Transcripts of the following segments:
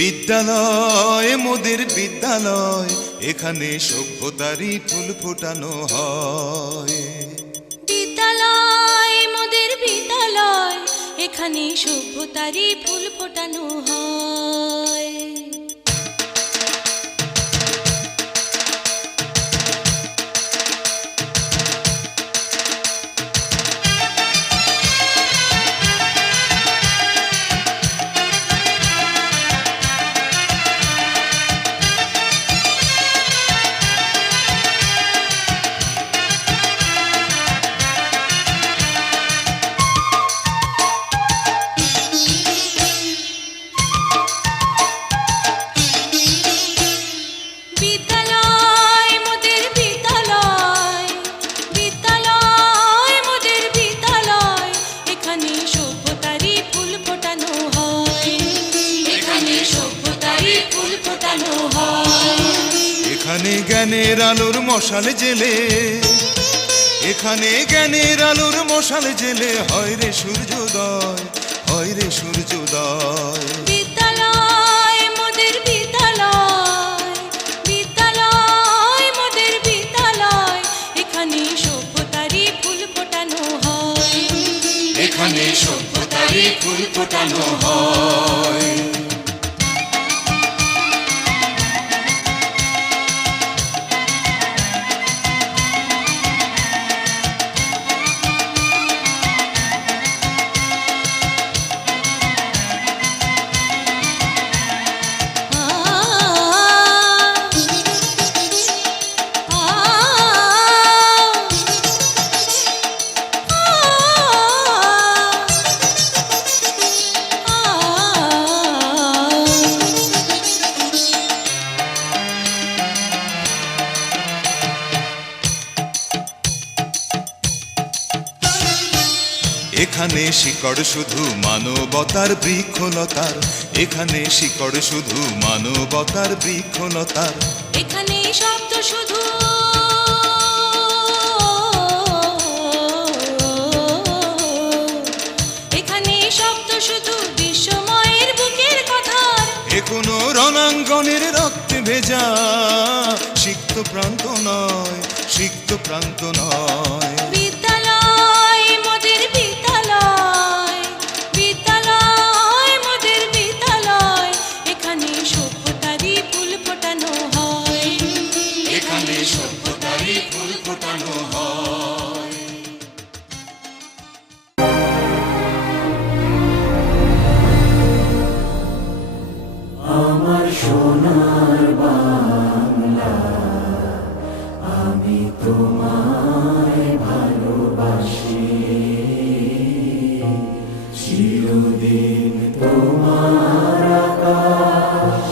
বিদ্যালয় মোদের বিদ্যালয়, এখানে সভ্যতারই ফুল ফোটানো হয়। বিদ্যালয় মোদের বিদ্যালয়, এখানে সভ্যতারই ফুল ফোটানো হয়। এখানে জ্ঞানের আলোর মশাল জেলে, এখানে জ্ঞানের আলোর মশাল জেলে হয় রে সূর্যোদয়, হয় রে সূর্যোদয়। বিদ্যালয় মোদের বিদ্যালয়, বিদ্যালয় মোদের বিদ্যালয়, এখানে সভ্যতারই ফুল ফোটানো হয়। এখানে সভ্যতারই ফুল ফোটানো হয়। এখানে শিকড় শুধু মানবতার বৃক্ষলতার, এখানে শিকড় শুধু মানবতার বৃক্ষলতার। এখানে শব্দ শুধু এখানে শব্দ শুধু বিশ্বময়ের বুকের কথার। এ কোনো রণাঙ্গনের রক্তে ভেজা সিক্ত প্রান্ত নয়, সিক্ত প্রান্ত নয়। বিদ্যালয় মোদের বিদ্যালয়, বিদ্যালয় মোদের বিদ্যালয়, এখানে সভ্যতারই ফুল ফোটানো হয়। এখানে সভ্যতারই ফুল ফোটানো হয়। আমার সোনার বাংলা, আমি তোমায় ভালোবাসি, চিরদিন তোমার আকাশ,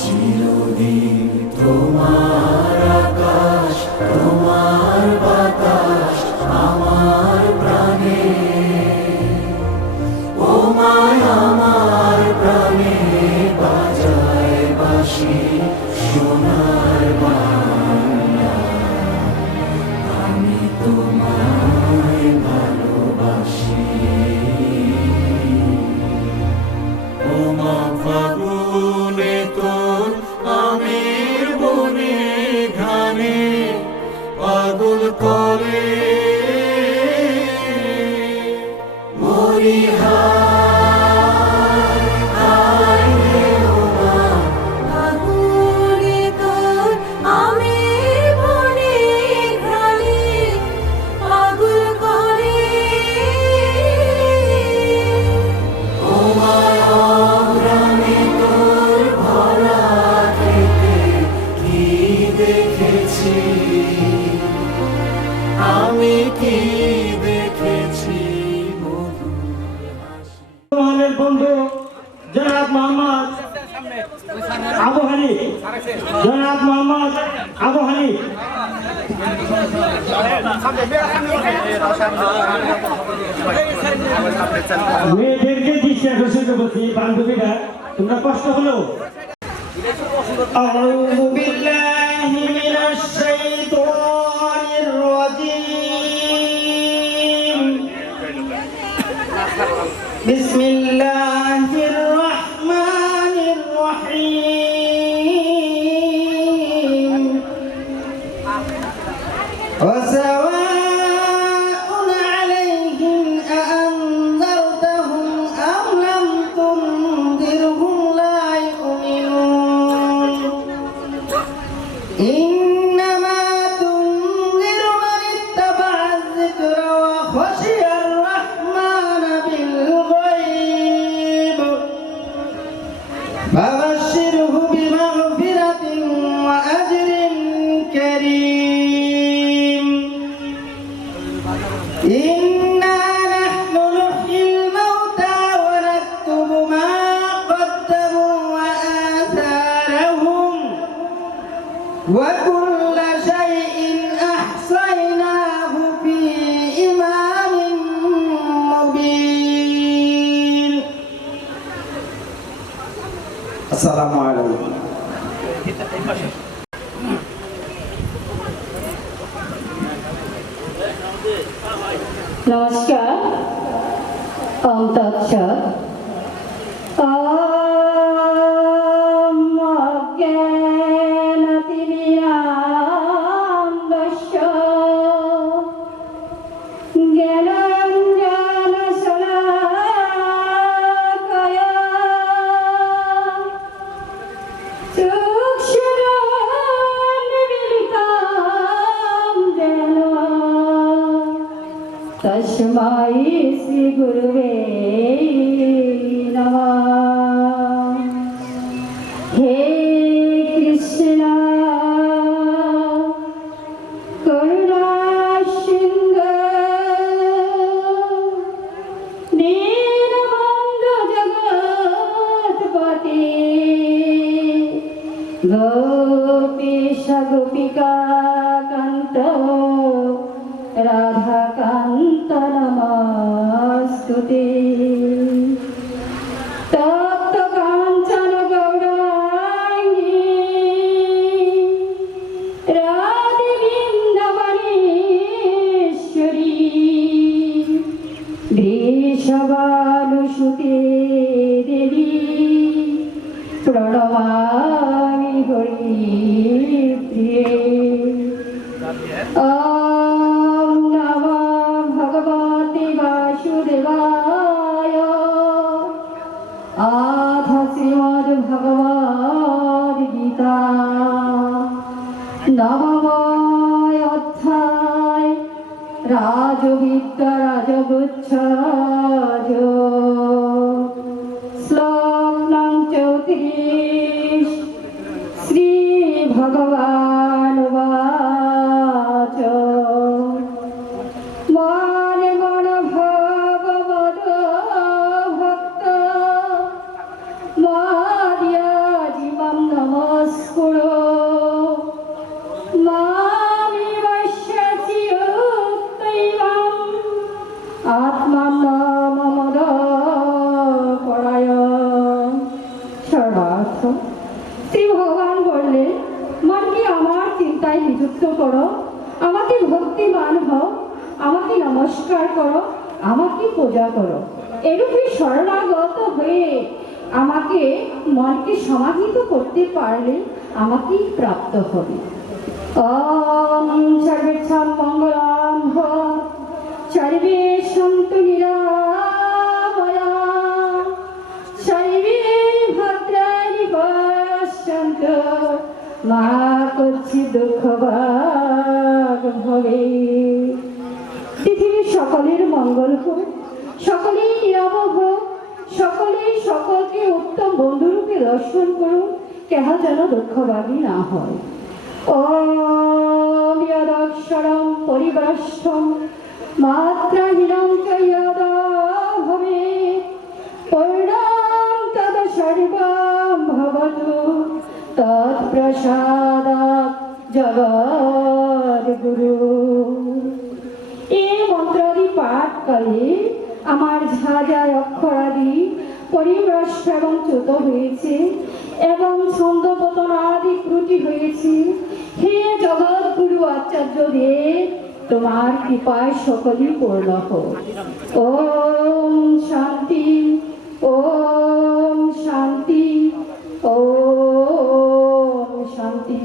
চিরদিন তোমার আকাশ, তোমার বাতাস আমার প্রাণে, ও মায় আমার প্রাণে বাজায় বাঁশি সোনার বাংলা, আমি তোমায় ভালোবাসি। ও মা ফাগুনে তোর আমের বনে ঘানে পাগল করে মরি ফাগুনে তোর আমের বনে ঘ্রাণে পাগল করে। ও মায়া গ্রামে তোর ভরা খেতে কি দেখেছি, আমি কি দেখেছি মধুর হাসি। আমাদের বন্ধু জনাব মোহাম্মদ আবু হানিফ, জনাব মোহাম্মদ আবু হানিফ। মেয়েদেরকে দৃষ্টি আকর্ষিত করছি, বান্ধবীরা তোমরা কষ্ট হলো। أعوذ بالله من الشيطان الرجيم، بسم الله الرحمن الرحيم. وكل شيء أحصيناه في إمام مبين. السلام عليكم. নমস্কার। ওম তৎসৎ। ওম অজ্ঞানতিমিরান্ধস্য জ্ঞানাঞ্জনশলাকয়া চক্ষুরুন্মীলিতাং যেন তস্मै শ্রী গুরুবে নমঃ। হে কৃষ্ণ করুণা সিন্ধু দীনবন্ধু জগৎপতি গোপীশ গোপিকা কান্ত রাধাকান্ত নমস্তুতে। তপ্ত কাঞ্চন গৌরাঙ্গী রাধে বৃন্দাবনেশ্বরী বৃষভানুসুতে দেবী প্রণমামি হরিপ্রিয়ে। ওম নমো ভগবতে বাসুদেবায়। আথ শ্রীমদ্ ভগবদ্ গীতা নবম অধ্যায় রাজবিদ্যা রাজগুচ্ছ শ্লোক নং 34। শ্রী ভগবান বাচ মনে মন ভগবদ ভক্ত মারিয়া জীবন নমস্কুরো মামি বশ্যসি উত্তৈবং আত্মানমমদ পরায়। শরণার্থ। শ্রী ভগবান বললেন, মনকে আমার চিন্তায় নিযুক্ত করো, আমাকে ভক্তিমান হও, আমাকে নমস্কার করো, আমাকে পূজা করো। এরূপে শরণাগত হয়ে আমাকে মনকে সমাহিত করতে পারলে আমাকেই প্রাপ্ত হবে। ওম সর্বেচ্ছাং মঙ্গলাং ভবতু সর্বে সন্তু নিরাময়াঃ সর্বে ভদ্রাণি পশ্যন্তু মা কচ্চিৎ দুঃখভাগ ভবেৎ। পৃথিবীর সকলের মঙ্গল হোক, সকলেই নিরাময় হোক, সকলেই সকলকে উত্তম বন্ধুরূপে দর্শন করুন, কেহ যেন দুঃখভাগী না হয়। ওম যদক্ষরম পরিবেষ্টম মাত্রাহীনং চ যদা ভবেৎ পূর্ণং তদ সর্বং ভবতু তৎপ্রসাদাৎ জগদ্গুরু। এই মন্ত্রাদি পাঠ করে আমার যা যা অক্ষরাদি পরিভ্রষ্ট এবং চ্যুত হয়েছে এবং ছন্দপতন আদি ত্রুটি হয়েছে, হে জগৎগুরু আচার্য দেব, তোমার কৃপায় সকলই পূর্ণ হোক। ওম শান্তি, ওম শান্তি, ওম শান্তি।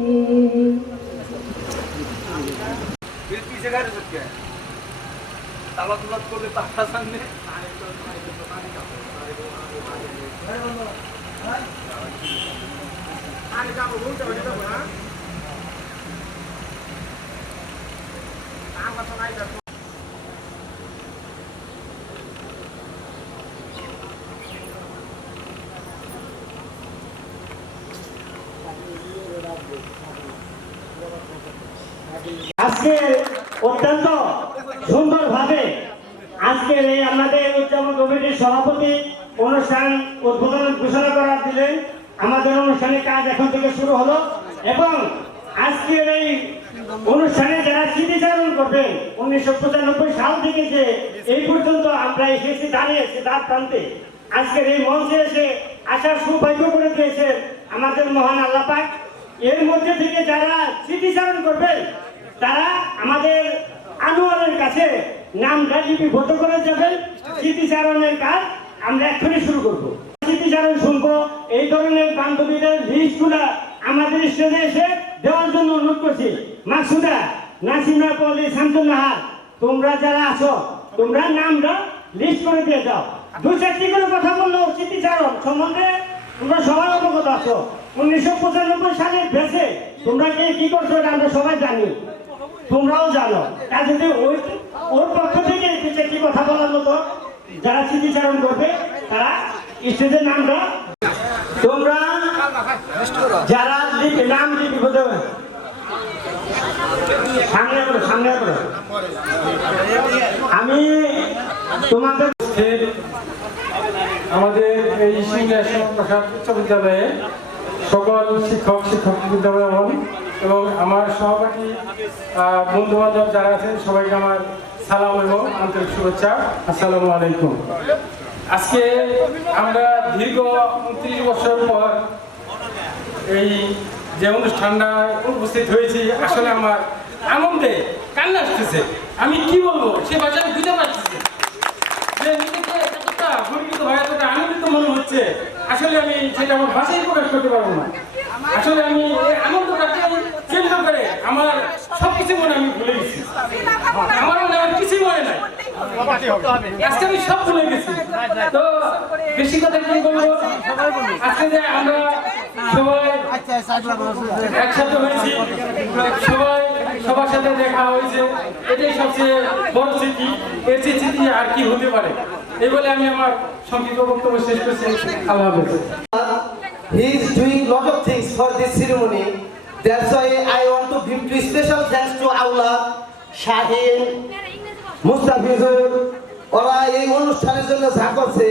আজকে অত্যন্ত সুন্দরভাবে আজকের এই আমাদের উদযাপন কমিটির সভাপতি অনুষ্ঠান উদ্বোধন ঘোষণা করার দিলেন। আমাদের অনুষ্ঠানের কাজ এখন থেকে শুরু হলো এবং আজকের এই অনুষ্ঠানে যারা স্মৃতিচারণ করবেন 1995 সাল থেকে যে এই পর্যন্ত আমরা এসেছি দাঁড়িয়েছি তার প্রান্তে আজকের এই মঞ্চে এসে আসার সৌভাগ্য করে দিয়েছেন আমাদের মহান আল্লাহ পাক। এর মধ্যে থেকে যারা স্মৃতিচারণ করবেন তারা আমাদের আনোয়ারের কাছে নামটা লিপিবদ্ধ করে যাবেন। স্মৃতিচারণের কাজ আমরা এক্ষুনি শুরু করব। স্মৃতিচারণ শুনবো। এই ধরনের বান্ধবীদের লিস্টগুলা আমাদের স্টেজে এসে দেওয়ার জন্য অনুরোধ করছি। মাকসুদা, নাসিমা, পলি, শামসুন্নাহার, তোমরা যারা আছো তোমরা নামটা লিস্ট করে দিয়ে যাও। দু চারটি করে কথা বললো স্মৃতিচারণ সম্বন্ধে তোমরা সবাই অবগত আছো। 1995 সালের বেঁচে তোমরা কে কি করছো এটা আমরা সবাই জানি, তোমরাও জানো। তার যদি ওর পক্ষ থেকে দু চারটি কথা বলার মতো যারা স্মৃতিচারণ করবে তারা স্টেজের নামটা তোমরা যারা নাম লিপিবদ্ধ সামনে করো। আমি তোমাদের আমাদের এই সিনিয়র প্রসাদ উচ্চ বিদ্যালয়ে সকল শিক্ষক বিদ্যালয় এবং আমার সহপাঠী বন্ধু বান্ধব যারা আছেন সবাইকে আমার সালাম এবং আন্তরিক শুভেচ্ছা। আসসালামু আলাইকুম। আজকে আমরা দীর্ঘ 29 বছর পর এই যে অনুষ্ঠানটা উপস্থিত হয়েছি, আসলে আমার আনন্দে কান্না আসতেছে। আমি কি বলবো সে ভাষা আমি বুঝতে পারছি যে নিজেকে এতটা গর্বিত হয়, এতটা আনন্দিত মনে হচ্ছে, আসলে আমি সেটা আমার ভাষায় প্রকাশ করতে পারবো না। আসলে আমি এই আনন্দটাকে কেন্দ্র করে আমার সবকিছু মনে আমি ভুলে গেছি। আমার মনে আমার কিছুই মনে নাই, আজকে আমি সব ভুলে গেছি। তো বেশি কথা কি বলবো, আজকে যে আমরা সবাই একসাথে হয়েছি, সবার সাথে দেখা হয়েছে, এটাই সবচেয়ে বড় স্মৃতি। এর চেয়ে স্মৃতি আর কি হতে পারে, এই বলে আমি আমার সংক্ষিপ্ত বক্তব্য শেষ করছি। আল্লাহ হাফেজ। He is doing lot of things for this ceremony. That's why I want to give special thanks to Allah, Shaheen, Mustafizur. ওরা এই অনুষ্ঠানের জন্য যা করছে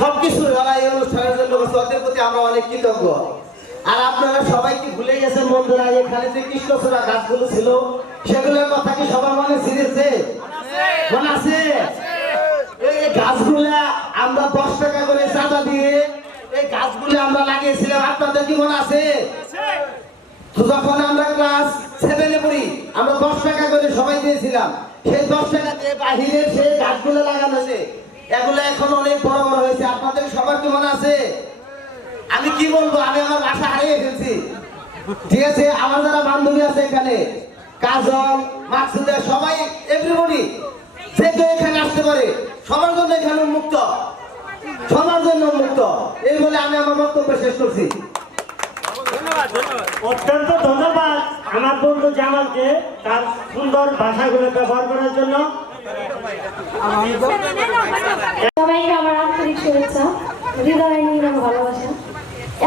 সবকিছু ওরা এই অনুষ্ঠানের জন্য করছে, ওদের প্রতি আমরা অনেক কৃতজ্ঞ। আর আপনারা সবাই কি ভুলে গেছেন বন্ধুরা, এখানে যে কৃষ্ণচূড়া গাছগুলো ছিল সেগুলোর কথা কি সবার মনে ছিঁড়েছে? মনে আছে? এই গাছগুলা আমরা 10 টাকা করে চাঁদা দিয়ে এই গাছগুলো আমরা লাগিয়েছিলাম, আপনাদের কি মনে আছে? তো যখন আমরা ক্লাস 7-এ পড়ি আমরা 10 টাকা করে সবাই দিয়েছিলাম, সেই 10 টাকা দিয়ে বাহিরে সেই গাছগুলো লাগানো হয়েছে। এগুলো এখন অনেক বড় বড় হয়েছে, আপনাদের সবার কি মনে আছে? আমি কি বলবো, আমি আমার ভাষা হারিয়ে ফেলছি। ঠিক আছে, আমার যারা বান্ধবী আছে এখানে, কাজল, মাকসুদা, সবাই এভরিবডি যে কেউ এখানে আসতে পারে, সবার জন্য এখানে মুক্ত, সবার জন্য মুক্ত। এই বলে আমি আমার বক্তব্য শেষ করছি। অত্যন্ত ধন্যবাদ আমার বন্ধু জামালকে তার সুন্দর ভাষাগুলো ব্যবহার করার জন্য। সবাইকে আমার আন্তরিক শুভেচ্ছা, হৃদয় নিয়ে ভালোবাসা।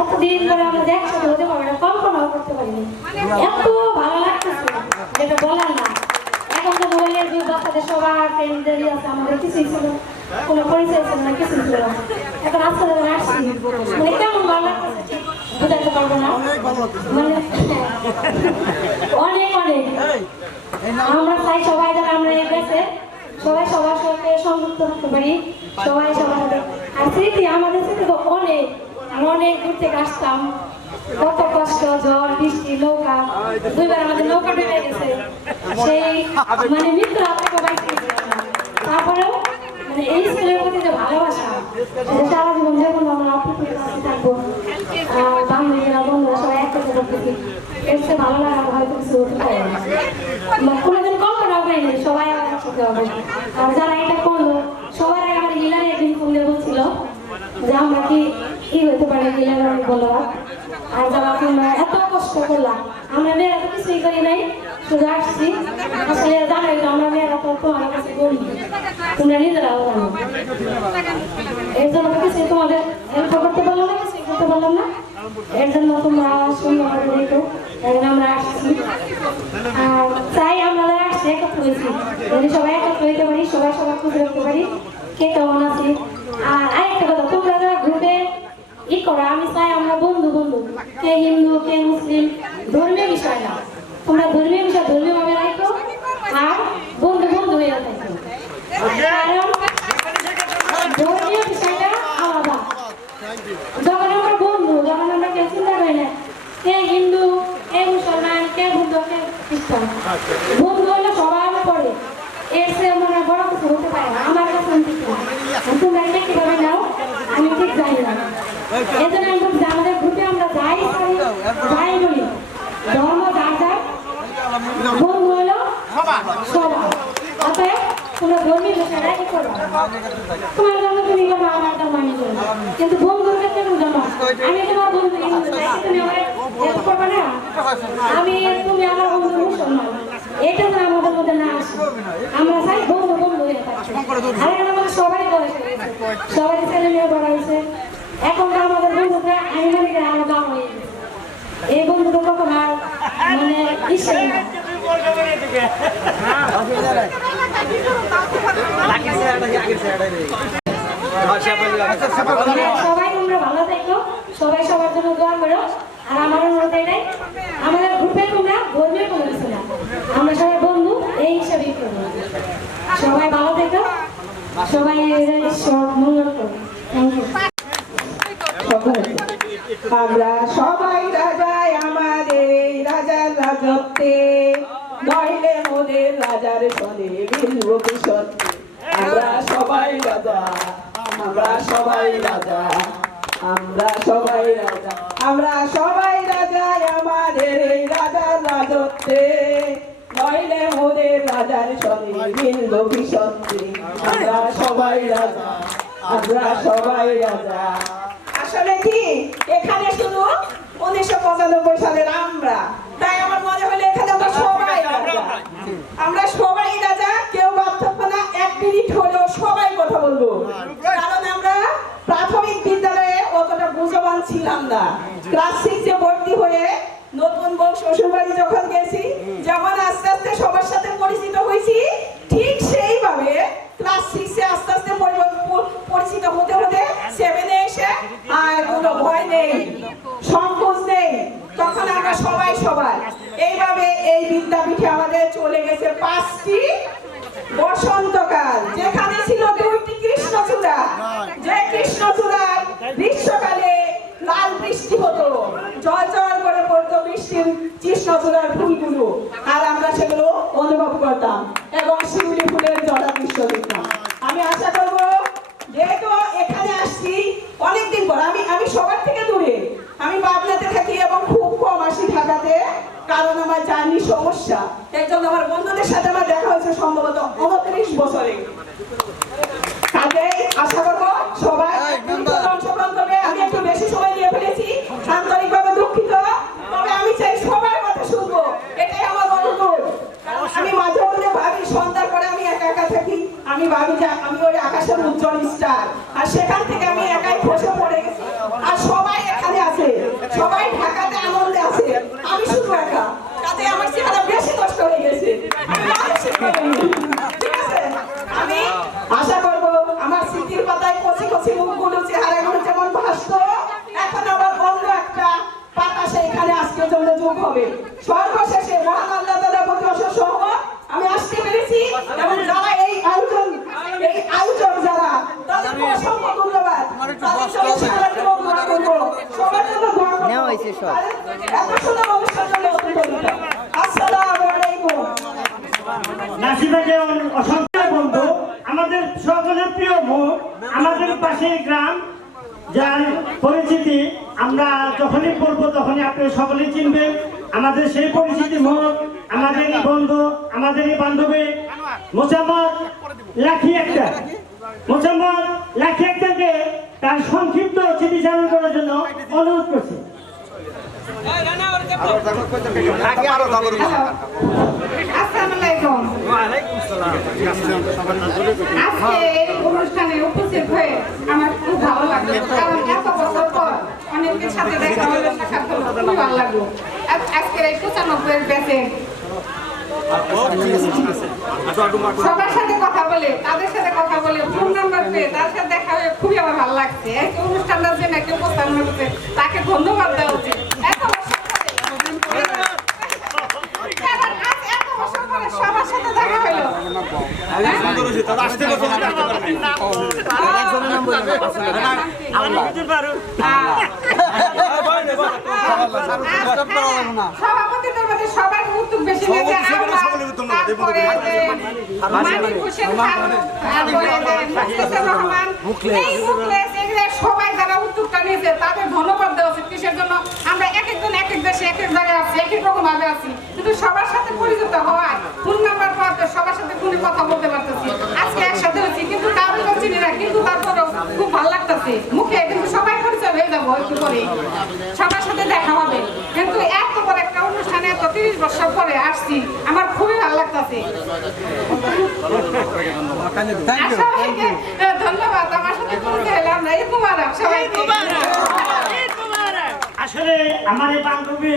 এতদিন ধরে আমরা একসাথে হতে পারবো না, কল্পনাও করতে পারিনি। এত ভালো লাগতেছে যেটা বলার না। এখন তো মোবাইলের যুগ, বাচ্চাদের সবার ফ্রেন্ডদেরই আছে, আমাদের কিছুই ছিল, কোনো পরিচয় ছিল না, কিছুই ছিল না। এখন আস্তে আস্তে আসছি, মানে কেমন ভালো লাগতেছে ঠিক বোঝাতে পারবো না। মানে অনেক অনেক আমরা চাই সবাই যেন আমরা এই গেছে সবাই সবার সাথে সংযুক্ত থাকতে পারি, সবাই সবার সাথে। আর স্মৃতি, আমাদের স্মৃতি তো অনেক, অনেক দূর থেকে আসতাম, কত কষ্ট, ঝড় বৃষ্টি, নৌকা, 2বার আমাদের নৌকা ডুবে গেছে, সেই মানে মৃত্যুর হাত থেকে বাইরে। তারপরেও মানে এই স্কুলের প্রতি যে ভালোবাসা, সারা জীবন যখন আমরা আপনাদের কাছে থাকবো, আর বান্ধবীরা বন্ধুরা সবাই একসাথে করতেছি, এর চেয়ে ভালো লাগা হয়তো কিছু হতে পারে না। কোনোদিন কল্পনাও করিনি সবাই আমার একসাথে হবে। আর যারা এটা করলো সবার আগে আমার হিলার একদিন ফোন দিয়ে বলছিল যে আমরা কি হতে পারে, হিলার অনেক বলো। আর যারা তোমরা এত কষ্ট করলাম, আমরা মেয়েরা তো কিছুই করি নাই, শুধু আসছি। আসলে জানাই তো আমরা মেয়েরা তো তোমার কাছে করি, তোমরা নিজেরাও জানো। এর জন্য তো কিছুই তোমাদের হেল্প করতে পারলাম না, কিছুই করতে পারলাম না। এর জন্য তোমরা সুন্দর করে দেখো, আমরা আসছি। আর চাই আমরা আসছি একত্র হয়েছি, যদি সবাই একত্র হইতে পারি, সবাই সবার খুঁজে রাখতে পারি কে কেমন আছে। আর আরেকটা কথা, তোমরা যারা গ্রুপে ই করো, আমি চাই আমরা বন্ধু বন্ধু, কে হিন্দু কে মুসলিম ধর্মীয় বিষয় না, তোমরা ধর্মীয় বিষয় ধর্মীয় ভাবে রাখো আর বন্ধু বন্ধু হয়ে থাকো। কারণ ধর্মীয় বিষয়টা আলাদা। যখন আমরা বন্ধু, যখন আমরা কেউ চিন্তা করি না কে হিন্দু, কে মুসলমান, কে বুদ্ধ, কে খ্রিস্টান, বন্ধু হলে সবার পরে এর চেয়ে মনে বড় কিছু হতে পারে না। আমার কাছে আমি ঠিক না, তোমরা এটা কিভাবে নাও আমি ঠিক জানি না। এই জন্য আমি বলছি আমাদের গ্রুপে আমরা যাই যাই বলি ধর্ম যার যার, বন্ধু হলো সবার। অতএব তোমরা ধর্মীয় বিষয়টা কি করবে, তোমার জন্য তুমি করবে, আমার জন্য আমি করবো, কিন্তু বন্ধুর ক্ষেত্রে তুমি জানো আমি তোমার বন্ধু হিন্দু তাই তুমি আমার হেল্প করবে না, আমি তুমি আমার বন্ধু মুসলমান, এটা যেন আমাদের মধ্যে না আসে। আমরা চাই বন্ধু বন্ধু হয়ে থাকি। আর এখন আমাদের সবাই বয়স হয়ে গেছে, সবাই ছেলে মেয়ে বড় হয়েছে, এখনকার আমাদের বন্ধুরা আমি মনে করি আমার দাম হয়ে গেছে। এই বন্ধুটা কখন আর মানে ইচ্ছে না। সবাই তোমরা ভালো থেকো, সবাই সবার জন্য দোয়া করো। আর আমার অনুরোধ এটাই, আমাদের গ্রুপে তোমরা ধর্মীয় কোনো কিছু না, আমরা সবাই বন্ধু এই হিসাবেই করবো। সবাই ভালো থেকো, সবাই ঈশ্বর মঙ্গল করো। Thank you. আমরা সবাই রাজায় আমাদের এই রাজার রাজত্বে, নইলে মোদের রাজার সনে মিলব কিশোরতে। আমরা সবাই রাজা, আমরা সবাই রাজা, আমরা সবাই রাজা, আমরা সবাই রাজায় আমাদের এই রাজার রাজত্বে, নইলে মোদের রাজার সনে মিলব কিশোরতে। আমরা সবাই রাজা, আমরা সবাই রাজা। আসলে কি এখানে শুধু 1995 সালের আমরা, তাই আমার মনে হলো এখানে আমরা সবাই রাজা, আমরা সবাই রাজা, কেউ বাদ থাকবো না, 1 মিনিট হলেও সবাই কথা বলবো। কারণ আমরা প্রাথমিক বিদ্যালয়ে অতটা বুঝবান ছিলাম না, ক্লাস 6 এ ভর্তি হয়ে নতুন বউ শ্বশুর বাড়ি যখন গেছি, যেমন আস্তে আস্তে সবার সাথে পরিচিত হয়েছি, ঠিক সেইভাবে ক্লাস 6 এ আস্তে আস্তে পরিচিত হতে হতে 7 এ এসে আর কোনো ভয় নেই, সংকোচ নেই, তখন আমরা সবাই সবার। এইভাবে এই বিদ্যাপীঠে আমাদের চলে গেছে 5টি বসন্তকাল, যেখানে ছিল 2টি কৃষ্ণচূড়া, যে কৃষ্ণচূড়ার গ্রীষ্মকালে লাল বৃষ্টি হতো, জল জল করে পড়তো বৃষ্টির কৃষ্ণচূড়ার ফুলগুলো, আর আমরা সেগুলো অনুভব করতাম এবং শিউলি ফুলের জলা দৃশ্য দেখতাম। আমি আশা করব যেহেতু এখানে আসছি অনেকদিন পর, আমি সবার থেকে দূরে, আমি পাবনাতে থাকি এবং খুব কম আসি ঢাকাতে, কারণ আমার জার্নি সমস্যা, এর জন্য আমার বন্ধুদের সাথে আমার দেখা হয়েছে সম্ভবত 29 বছরে। কাজেই আশা করবো সবাই অংশগ্রহণ করবে। আমি একটু বেশি সময় নিয়ে ফেলেছি, আন্তরিকভাবে দুঃখিত, তবে আমি চাই সবার কথা শুনবো, এটাই আমার অনুরোধ। আমি মাঝে মধ্যে ভাবি সন্ধ্যার পরে আমি একা একা থাকি, আমি ভাবি যে আমি ওই আকাশের উজ্জ্বল স্টার, আর সেখান থেকে আমি একাই খসে পড়ে গেছি, আর সবাই এখানে আছে, সবাই ঢাকাতে আনন্দে আছে, আমি শুধু একা, কাজে আমার চেহারা বেশি নষ্ট হয়ে গেছে। ঠিক আছে, আমি আশা করব আমার স্মৃতির পাতায় কচি কচি মুখগুলো চেহারাগুলো যেমন ভাসত, এখন আবার অন্য একটা পাতা সেখানে আজকের জন্য যোগ হবে। সর্বশেষে মহান আল্লাহ তাআলার প্রতি অশেষ রহমত, আমি আসতে পেরেছি এবং যারা এই আয়োজন যারা তাদেরকে অসংখ্য ধন্যবাদ। তাদের জন্য সারা জীবন দোয়া করবো, সবার জন্য দোয়া করবো। এত সুন্দর অনুষ্ঠানের জন্য ধন্যবাদ। আসসালামু আলাইকুম। নাসিমাকে অসংখ্য বন্ধু, আমাদের সকলের প্রিয় মুখ, আমাদের পাশের গ্রাম, যার পরিচিতি আমরা যখনই পড়বো তখনই আপনি সকলেই চিনবেন। আমাদের সেই পরিচিতি মুখ, আমাদেরই বন্ধু, আমাদেরই বান্ধবী মোসাম্মদ লাখি আক্তার। মোসাম্মদ লাখি আক্তারকে তার সংক্ষিপ্ত স্মৃতিচারণ করার জন্য অনুরোধ করছি। আজকে এই অনুষ্ঠানে উপস্থিত হয়ে আমার খুব ভালো লাগলো, কারণ এত বছর পর অনেকের সাথে দেখা হলো, সাক্ষাৎ হলো, খুব ভালো লাগলো। আজকের এই 95 ব্যাচে সবার সাথে কথা বলে, তাদের সাথে কথা বলে, ফোন নাম্বার পেয়ে তার সাথে দেখা হয়ে খুবই আমার ভালো লাগছে। এই অনুষ্ঠানটা যে নাকি উপস্থাপনা করছে তাকে ধন্যবাদ দেওয়া উচিত। এত বছর পরে সভাপতিদের মধ্যে সবার উদ্যোগ বেশি নিয়েছে তারপরে মানিক হোসেন খান, তারপরে মুস্তাফিজুর রহমান, এই মুখলেস, এগুলো সবাই যারা উদ্যোগটা নিয়েছে তাদের ধন্যবাদ দেওয়া উচিত। কিসের জন্য আমরা এক একজন এক এক দেশে এক এক জায়গায় আছি, এক এক রকম ভাবে আছি, কিন্তু সবার সাথে পরিচিত হওয়ায় ফোন নাম্বার পাওয়াতে সবার সাথে ফোনে কথা বলতে পারতেছি। আজকে একসাথে হচ্ছি কিন্তু কারোর কেউ চিনি না, কিন্তু তারপরেও খুব ভালো লাগতেছে। মুখে কিন্তু সবাই পরিচয় হয়ে যাবো একটু করে, সবার সাথে দেখা হবে। কিন্তু এত বড় একটা অনুষ্ঠানে এত 30 বছর পরে আসছি, আমার খুবই ভালো লাগতেছে। সবাইকে ধন্যবাদ, আমার সাথে পরিচয় হলে আমরা ঈদ মুবারক সবাইকে। আসলে আমার এই বান্ধবী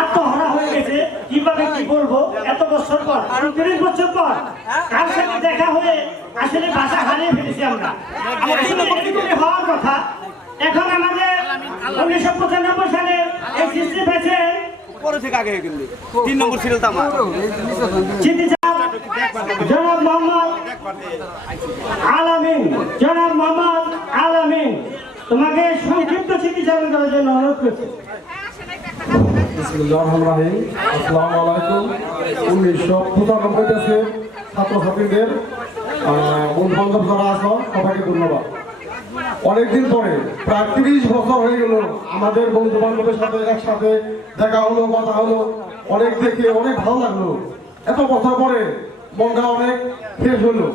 আত্মহারা হয়ে গেছে, কিভাবে কি বলবো, এত বছর পর 30 বছর পর কার সাথে দেখা হয়ে আসলে ভাষা হারিয়ে ফেলেছি আমরা। হওয়ার কথা এখন আমাদের 1995 সালে এই সৃষ্টি পেয়েছে পরে থেকে আগে কিন্তু 3 নম্বর ছিল তো আমার জনাব মোহাম্মদ আলামিন। জনাব মোহাম্মদ আলামিন, তোমাকে সংক্ষিপ্ত স্মৃতিচারণ করার জন্য অনুরোধ করছি। বিসমিল্লাহির রহমানির রহিম। আসসালামু আলাইকুম। 1995 দেশে ছাত্রছাত্রীদের বন্ধু-বান্ধব যারা আছো সবাইকে ধন্যবাদ। অনেকদিন পরে প্রায় 30 বছর হয়ে গেল আমাদের বন্ধু-বান্ধবের সাথে একসাথে দেখা হলো, কথা হলো, অনেক দেখে অনেক ভালো লাগলো। এত বছর পরে মনটা অনেক ফ্রেশ হলো।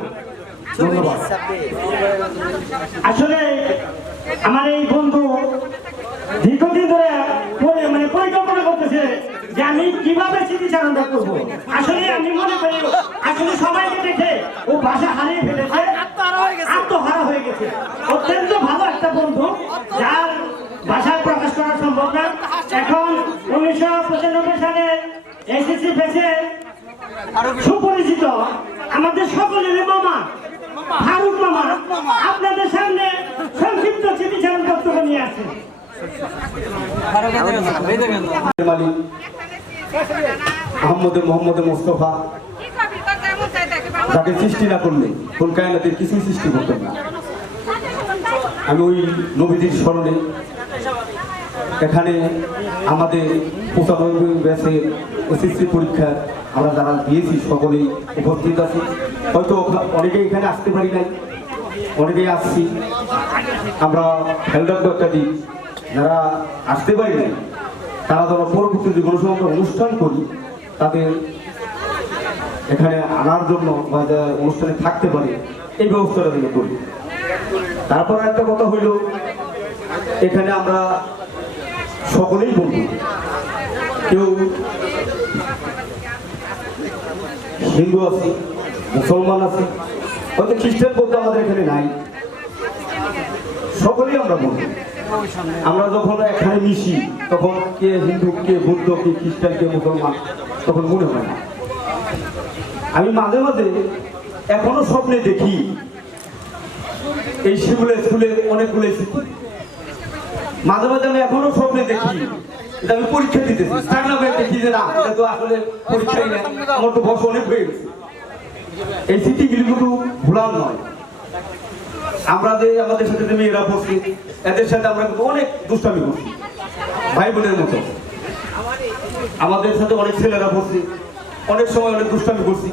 ধন্যবাদ। আসলে আমার এই বন্ধু দীর্ঘদিন ধরে পরিকল্পনা করতেছে যে আমি কিভাবে স্মৃতিচারণটা করবো। আসলে আমি মনে করি আসলে সবাইকে দেখে ও ভাষা হারিয়ে ফেলেছে, আত্মহারা হয়ে গেছে। অত্যন্ত ভালো একটা বন্ধু যার ভাষা প্রকাশ করা সম্ভব না। এখন 1995 সালে এসএসসি পেয়েছে সুপরিচিত আমাদের সকলের মামা ফারুক মামা আপনাদের সামনে সংক্ষিপ্ত স্মৃতিচারণ বক্তব্য নিয়ে আসেন। মোহাম্মদ মোস্তফা, যাকে সৃষ্টি না করলে কোন কায়নাতের কিছুই সৃষ্টি করতেন না। আমি ওই নবীজির স্মরণে এখানে আমাদের 95 ব্যাচের এসএসসি পরীক্ষা আমরা যারা দিয়েছি সকলেই উপস্থিত আছি। হয়তো অনেকেই এখানে আসতে পারি নাই, অনেকেই আসছি। আমরা খেয়াল রাখবো একটা দিন, যারা আসতে পারি নাই তারা যারা পরবর্তী যে কোনো সময় আমরা অনুষ্ঠান করি তাদের এখানে আনার জন্য বা অনুষ্ঠানে থাকতে পারে এই ব্যবস্থাটা আমরা করি। তারপর একটা কথা হইল, এখানে আমরা সকলেই বলবো, কেউ হিন্দু আছে, মুসলমান আছে, হয়তো খ্রিস্টান বলতে আমাদের এখানে নাই, সকলেই আমরা বলবো। আমরা যখন এখানে মিশি তখন কে হিন্দু, কে বৌদ্ধ, কে খ্রিস্টান, কে মুসলমান তখন মনে হয় না। আমি মাঝে মাঝে এখনো স্বপ্নে দেখি এই শিবুলের স্কুলে অনেকগুলো স্মৃতি। মাঝে মাঝে আমি এখনো স্বপ্নে দেখি আমি পরীক্ষা দিতেছি, দেখি যে না এটা তো আসলে পরীক্ষাই নেই, আমার তো বয়স অনেক হয়ে গেছে। এই স্মৃতিগুলি কিন্তু ভুলার নয়। আমরা যে আমাদের সাথে যে মেয়েরা পড়ছি এদের সাথে আমরা কিন্তু অনেক দুষ্টামি করছি ভাই বোনের মতো। আমাদের সাথে অনেক ছেলেরা পড়ছি, অনেক সময় অনেক দুষ্টামি করছি।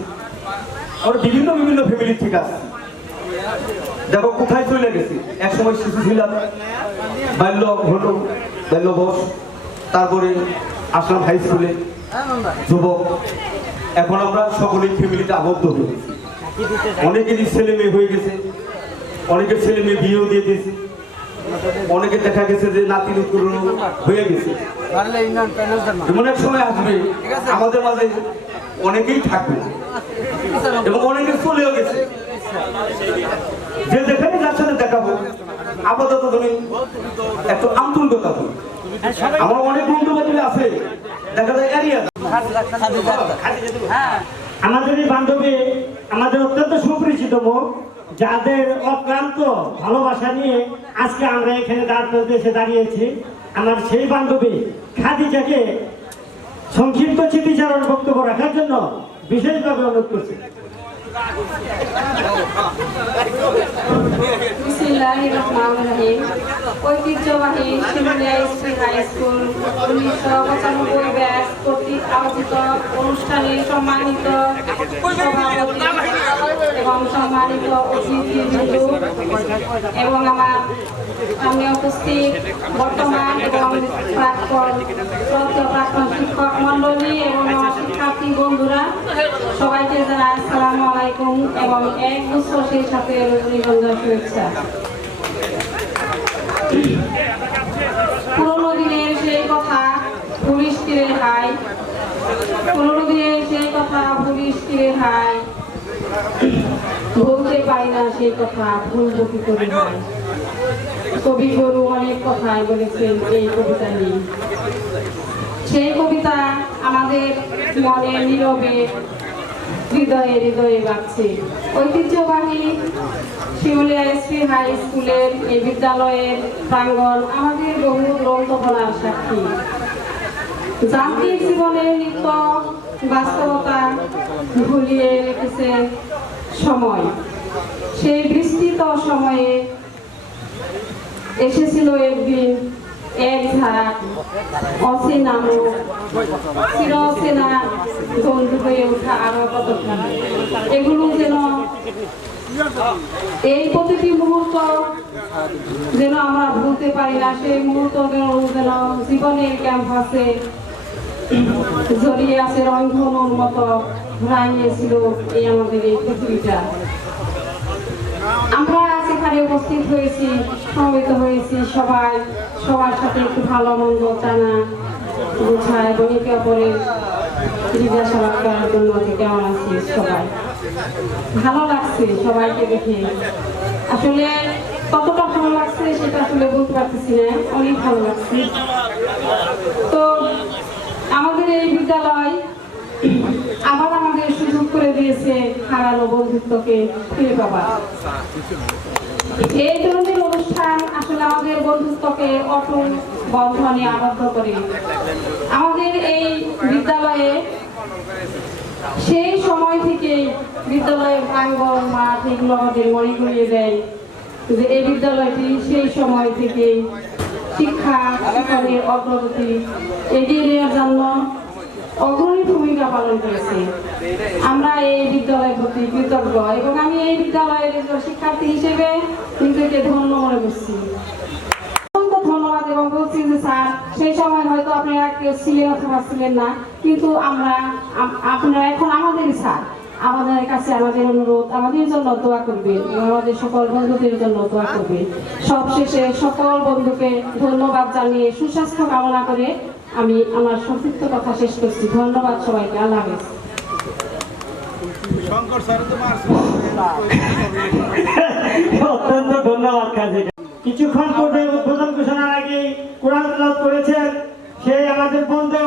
আমরা বিভিন্ন বিভিন্ন ফ্যামিলি থেকে আসছি। দেখো কোথায় চলে গেছি, এক সময় শিশু ছিলাম, বাল্য হলো, বাল্য বয়স, তারপরে আসলাম হাই স্কুলে, যুবক। এখন আমরা সকলেই ফ্যামিলিতে আবদ্ধ হয়ে গেছি। অনেকেরই ছেলে মেয়ে হয়ে গেছে, অনেকের ছেলে মেয়ে বিয়েও দিয়ে দিয়েছে, অনেকে দেখা গেছে যে নাতি নতুন হয়ে গেছে। এমন এক সময় আসবে আমাদের মাঝে অনেকেই থাকবে এবং অনেকে চলেও গেছে। যে যেখানে যার সাথে দেখাবো আপাতত তুমি একটু আন্তরিকতা করি। আমার অনেক বন্ধু বান্ধব আছে, দেখা যায় এরিয়া। আমাদের এই বান্ধবী আমাদের অত্যন্ত সুপরিচিত মুখ, যাদের অক্লান্ত ভালোবাসা নিয়ে আজকে আমরা এখানে এসে দাঁড়িয়েছি। আমার সেই বান্ধবী খাদিজাকে সংক্ষিপ্ত স্মৃতিচারণ বক্তব্য রাখার জন্য বিশেষভাবে অনুরোধ করছি। বিসমিল্লাহির রহমানির রহিম। ঐতিহ্যবাহী Shimulia school high school 1995 batch কর্তৃক আয়োজিত অনুষ্ঠানে সম্মানিত সভাপতি এবং সম্মানিত অতিথিবৃন্দ এবং আমার সামনে উপস্থিত বর্তমান এবং প্রাক্তন শিক্ষক মণ্ডলী এবং আমার শিক্ষার্থী বন্ধুরা সবাইকে জানাই আসসালামু আলাইকুম এবং এক বছর সেই সাথে রজনীগন্ধার শুভেচ্ছা। পুরোনো দিনের সেই কথা পুলিশ তীরে হাই, পুরোনো দিনের সেই কথা পুলিশ তীরে হাই, বলতে পারি না সেই কথা ভুলবো কি করে হয়। কবি গুরু অনেক কথাই বলেছেন এই কবিতা নিয়ে। সেই কবিতা আমাদের মনে নীরবে হৃদয়ে হৃদয়ে বাজছে। ঐতিহ্যবাহী শিমুলিয়া এসপি হাই স্কুলের এই বিদ্যালয়ের প্রাঙ্গণ আমাদের বহু গ্রন্থপনার সাক্ষী। যান্ত্রিক জীবনের নিত্য বাস্তবতা ভুলিয়ে রেখেছে সময়। সেই বিস্তৃত সময়ে এসেছিল একদিন এক ঝাঁক অচেনা মুখ, চিরচেনা বন্ধু হয়ে ওঠা আরো কতটা। এগুলো যেন এই প্রতিটি মুহূর্ত যেন আমরা ভুলতে পারি না, সেই মুহূর্ত যেন জীবনের ক্যাম্পাসে জড়িয়ে আছে রংধনুর মতো ঘুরাইয়েছিল এই আমাদের এই পৃথিবীটা। আমরা সেখানে উপস্থিত হয়েছি, সমবেত হয়েছি, সবার সাথে একটু ভালো মন্দ জানা বোঝা এবং একে অপরের জিজ্ঞাসাবাদ করার জন্য কেমন আছি সবাই। ভালো লাগছে সবাইকে দেখে, আসলে কতটা ভালো লাগছে সেটা আসলে বলতে পারতেছি না, অনেক ভালো লাগছে। তো আমাদের এই বিদ্যালয় আবার আমাদের সুযোগ করে দিয়েছে হারানো বন্ধুত্বকে ফিরে পাবার। এই ধরনের অনুষ্ঠান আসলে আমাদের বন্ধুত্বকে অটুট বন্ধনে আবদ্ধ করে। আমাদের এই বিদ্যালয়ে সেই সময় থেকে বিদ্যালয়ের প্রাঙ্গণ মাঠ এগুলো আমাদের মনে করিয়ে দেয় যে এই বিদ্যালয়টি সেই সময় থেকে শিক্ষা শিক্ষণের অগ্রগতি এগিয়ে নেওয়ার জন্য অগ্রণী ভূমিকা পালন করেছে। আমরা এই বিদ্যালয়ের প্রতি কৃতজ্ঞ এবং আমি এই বিদ্যালয়ের শিক্ষার্থী হিসেবে নিজেকে ধন্য মনে করছি। ধন্যবাদ এবং বলছি যে স্যার সেই সময় হয়তো আপনারা কেউ ছিলেন অথবা ছিলেন না, কিন্তু আপনারা এখন আমাদেরই স্যার। আমাদের কাছে আমাদের অনুরোধ আমাদের জন্য দোয়া করবেন এবং আমাদের সকল বন্ধুদের জন্য দোয়া করবেন। সবশেষে সকল বন্ধুকে ধন্যবাদ জানিয়ে সুস্বাস্থ্য কামনা করে আমি আমার সংক্ষিপ্ত কথা শেষ করছি। ধন্যবাদ সবাইকে, আল্লাহ হাফেজ। অত্যন্ত ধন্যবাদ কাজী। কিছুক্ষণ পূর্বে উদ্বোধন ঘোষণার আগে কোরআন তেলাওয়াত করেছেন সেই আমাদের বন্ধু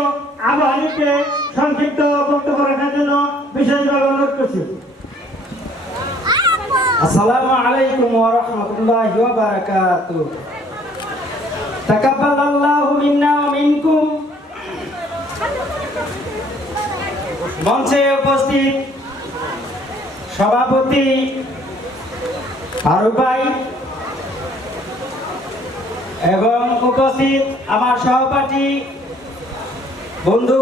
আবু হানিফকে সংক্ষিপ্ত বক্তব্য রাখার জন্য বিশেষভাবে অনুরোধ করছি। আসসালামু আলাইকুম ওয়া রাহমাতুল্লাহি ওয়া বারাকাতুহু। তাকাব্বালাল্লাহু মিন্না ওয়া মিনকুম। মঞ্চে উপস্থিত সভাপতি ফারুক ভাই এবং উপস্থিত আমার সহপাঠী বন্ধু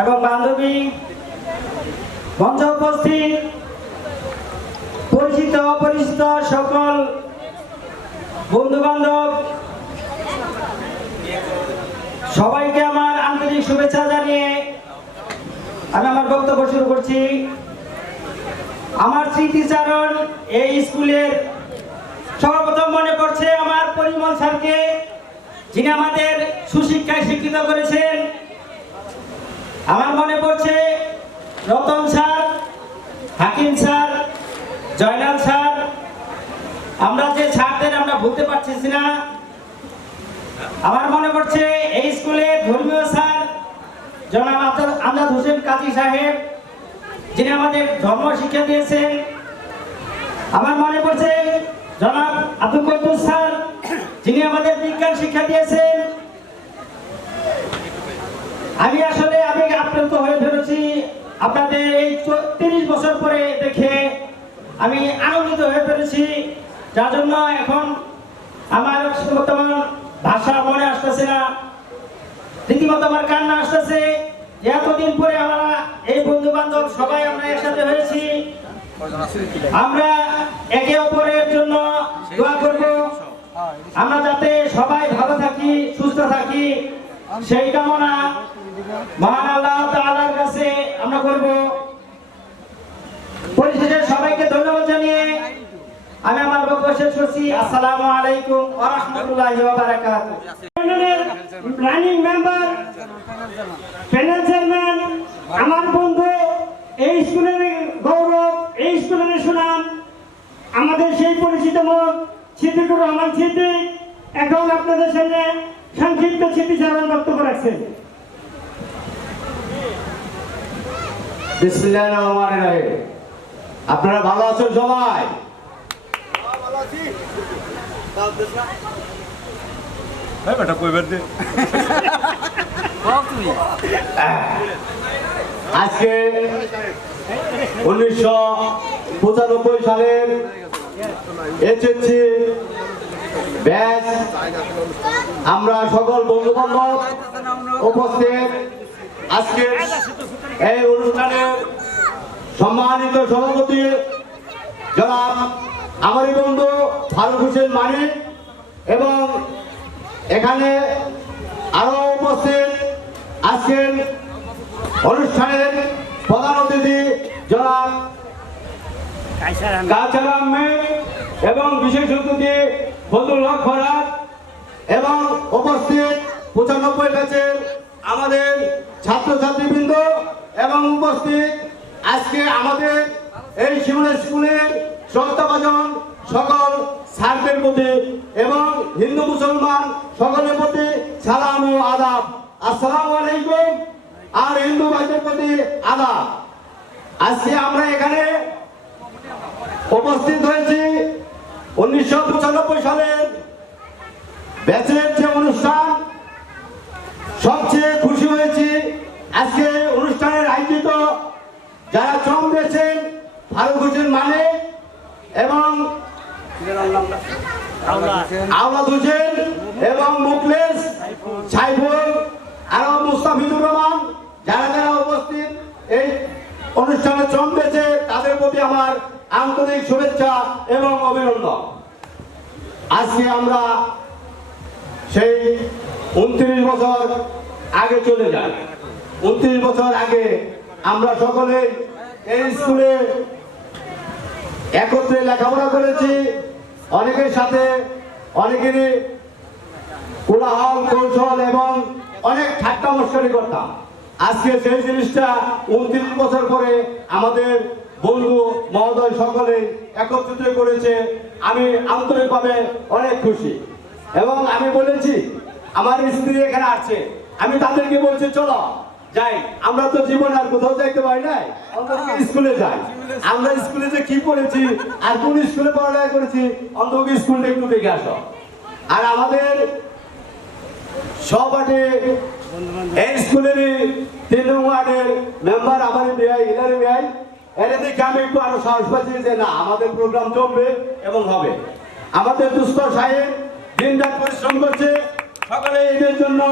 এবং বান্ধবী, মঞ্চে উপস্থিত পরিচিত অপরিচিত সকল বন্ধু বান্ধব, সবাইকে আমার আন্তরিক শুভেচ্ছা জানিয়ে আমি আমার বক্তব্য শুরু করছি। আমার স্মৃতিচারণ এই স্কুলের সর্বপ্রথম মনে পড়ছে আমার পরিমল স্যারকে, যিনি আমাদের সুশিক্ষায় শিক্ষিত করেছেন। আমার মনে পড়ছে রতন স্যার, হাকিম স্যার, জয়নাল স্যার। আমরা যে স্যারদের আমরা ভুলতে পারছি না। আমার মনে পড়ছে এই স্কুলের ধর্মীয় স্যার জনাব আমজাদ হোসেন কাজী সাহেব, যিনি আমাদের ধর্ম শিক্ষা দিয়েছেন। আমার মনে পড়ছে জনাব আব্দুল কুদ্দুস স্যার, যিনি আমাদের বিজ্ঞান শিক্ষা দিয়েছেন। আমি আপ্লুত হয়ে ফেলেছি আপনাদের এই 30 বছর পরে দেখে। আমি আনন্দিত হয়ে পেরেছি, যার জন্য এখন আমার বর্তমান ভাষা মনে আসতেছে না, রীতিমতো আমার কান্না আসতেছে। এতদিন পরে আমরা এই বন্ধু বান্ধব সবাই আমরা একসাথে হয়েছি, আমরা একে অপরের জন্য দোয়া করব, আমরা যাতে সবাই ভালো থাকি, সুস্থ থাকি, সেই কামনা মহান আল্লাহ তাআলার কাছে আমরা করব। পরিশেষে সবাইকে ধন্যবাদ জানিয়ে আমি আমার বক্তব্য শেষ করছি। আসসালামু আলাইকুম ওয়া রাহমাতুল্লাহি ওয়া বারাকাতুহু। প্ল্যানিং মেম্বার, প্যানেল চেয়ারম্যান, আমার বন্ধু, এই স্কুলের গৌরব, এই স্কুলের সুনাম, আমাদের সেই পরিচিত মুখ সিদ্দিকুর রহমান সিদ্দিক এখন আপনাদের সামনে সংক্ষিপ্ত স্মৃতিচারণ বক্তব্য রাখছেন। বিসমিল্লাহির রহমানির রহিম। আপনারা ভালো আছেন সবাই? আজকে 1995 সালের এসএসসি ব্যাচ আমরা সকল বন্ধু বান্ধব উপস্থিত আজকে এই অনুষ্ঠানের সম্মানিত সভাপতি জনাব আমারই বন্ধু ফারুক হোসেন মানিক এবং এখানে আরো উপস্থিত আজকের অনুষ্ঠানের প্রধান অতিথি জনাব কাউসার আহমেদ এবং বিশেষ অতিথি ফজলুল হক ফরহাদ এবং উপস্থিত 95 ব্যাচের আমাদের ছাত্রছাত্রীবৃন্দ এবং উপস্থিত আজকে আমাদের এই শিমুলা স্কুলের শ্রদ্ধাভাজন সকল স্যারদের প্রতি এবং হিন্দু মুসলমান সকলের প্রতি সালাম ও আদাব। আসসালামু আলাইকুম। আর হিন্দু ভাইদের প্রতি আদাব। আজকে আমরা এখানে উপস্থিত হয়েছি 1995 সালের ব্যাচের যে অনুষ্ঠান, সবচেয়ে খুশি হয়েছি আজকে অনুষ্ঠানের আয়োজিত যারা শ্রম দিয়েছেন ফারুক হোসেন মানিক এবং আওলাদ হোসেন এবং মুখলেস সাইফুল আর মুস্তাফিজুর রহমান, যারা যারা উপস্থিত এই অনুষ্ঠানে শ্রম দিয়েছে তাদের প্রতি আমার আন্তরিক শুভেচ্ছা এবং অভিনন্দন। আজকে আমরা সেই 29 বছর আগে চলে যাই। 29 বছর আগে আমরা সকলে এই স্কুলে একত্রে লেখাপড়া করেছি, অনেকের সাথে অনেকেরই কোলাহল কৌশল এবং অনেক ঠাট্টা মস্করি করতাম। আজকে সেই জিনিসটা 29 বছর পরে আমাদের বন্ধু মহোদয় সকলে একত্রিত করেছে। আমি আন্তরিকভাবে অনেক খুশি এবং আমি বলেছি আমার স্ত্রী এখানে আসছে, আমি তাদেরকে বলছি চলো যাই, আমরা তো জীবন আর কোথাও যাইতে পারি নাই, অন্তত স্কুলে যাই। আমরা স্কুলে যে কি পড়েছি আর কোন স্কুলে পড়ালেখা করেছি অন্তত স্কুলটা একটু দেখে আসো। আর আমাদের সহপাঠী এই স্কুলেরই 3 নং ওয়ার্ডের মেম্বার আমার ভাই হিলারি ভাই, এর দেখে আমি একটু আরো সাহস পাচ্ছি যে না আমাদের প্রোগ্রাম চলবে এবং হবে। আমাদের দুস্থ সাহেব দিনরাত পরিশ্রম করছে সকলে এদের জন্য।